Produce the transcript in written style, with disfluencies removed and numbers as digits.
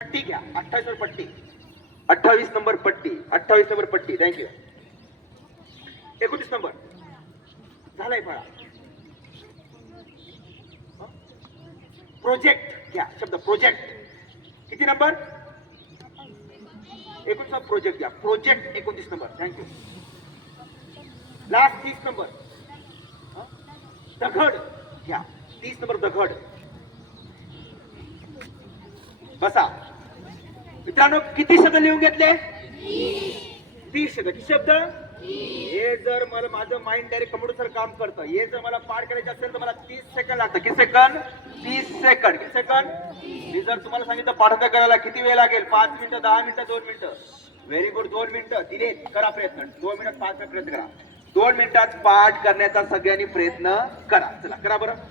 पट्टी घ्या 28 वर पट्टी 28 नंबर पट्टी 28 नंबर पट्टी थँक्यू 29 नंबर झालाय फळा प्रोजेक्ट घ्या शब्द प्रोजेक्ट किती नंबर 29 प्रोजेक्ट घ्या project 29 number thank you last 30 number दगड घ्या 30 नंबर दगड बसा मित्रांनो किती शब्द लिहून घेतले 30 शब्द किती शब्द हे जर मला माझं माइंड डायरेक्ट कम्प्युटर काम करतं हे जर मला पार करायचं असेल तर मला 30 सेकंद लागतं किती सेकंद 30 सेकंद किती सेकंद मी जर तुम्हाला सांगितलं पाठ करायला किती वेळ लागेल 5 मिनिटं 10 मिनिटं 2 मिनिटं व्हेरी गुड 2 मिनिटं दिले करा प्रयत्न 2 मिनिटात 5 मिनिट प्रयत्न करा 2 मिनिटात पाठ करण्याचा सगळ्यांनी प्रयत्न करा चला करा बरं